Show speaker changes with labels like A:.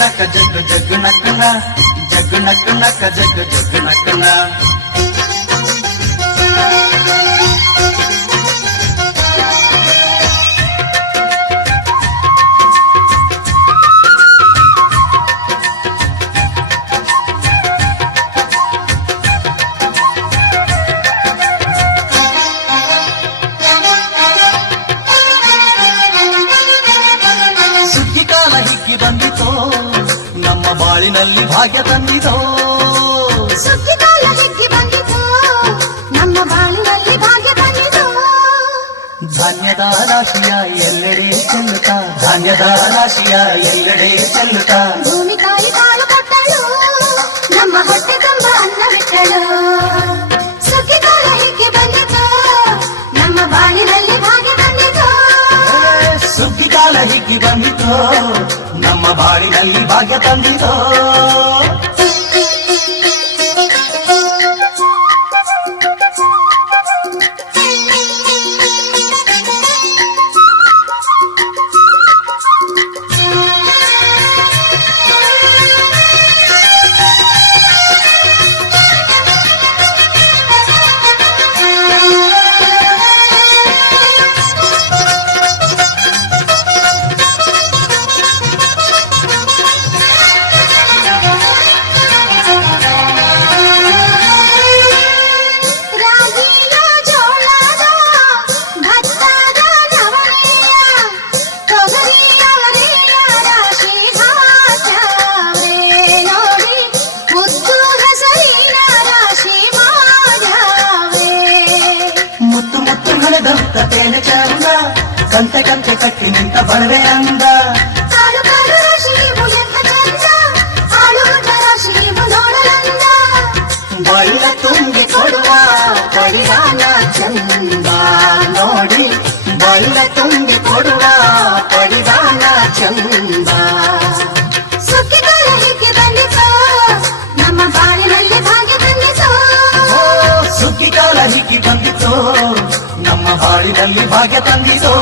A: నక్క jug jug నక్కన jug నక్క నక్క జగ్గు ಬಾಳಿನಲ್ಲಿ ಭಾಗ್ಯ
B: ಬಂದಿತು
A: ಧಾನ್ಯದ ರಾಶಿಯ ಎಲ್ಲೆಡೆ ಚೆಲ್ಲುತ್ತಾ ಧಾನ್ಯದ ರಾಶಿಯ ಎಲ್ಲೆಡೆ ಚೆಲ್ಲುತ್ತಾ
B: ಹಿಗ್ಗಿ ಬಂದಿತೋ ನಮ್ಮ ಬಾಳಿನಲ್ಲಿ ಭಾಗ್ಯ
A: ತಂದಿತೋ. ಕಂತೆ ಕಂತೆ ಕಟ್ಟಿ ನಿಂತ ಬಡವೆ ಅಂದ
B: ಕಾಳು ಕಾಳು ರಾಶಿ ನೀವು ಎಂತ ಚಂದ ಆಳುವುದ ರಾಶಿ ನೀವು ನೋಡಲಂದ
A: ಬೈಲ ತುಂಬಿ ಕೊಡುವ ಪರಿಹಾನ ಚಂದ ನೋಡಿ ಬೈಲ ತುಂಬಿ ತಾಳಿ ಭಾಗ್ಯ ತಂದಿತೋ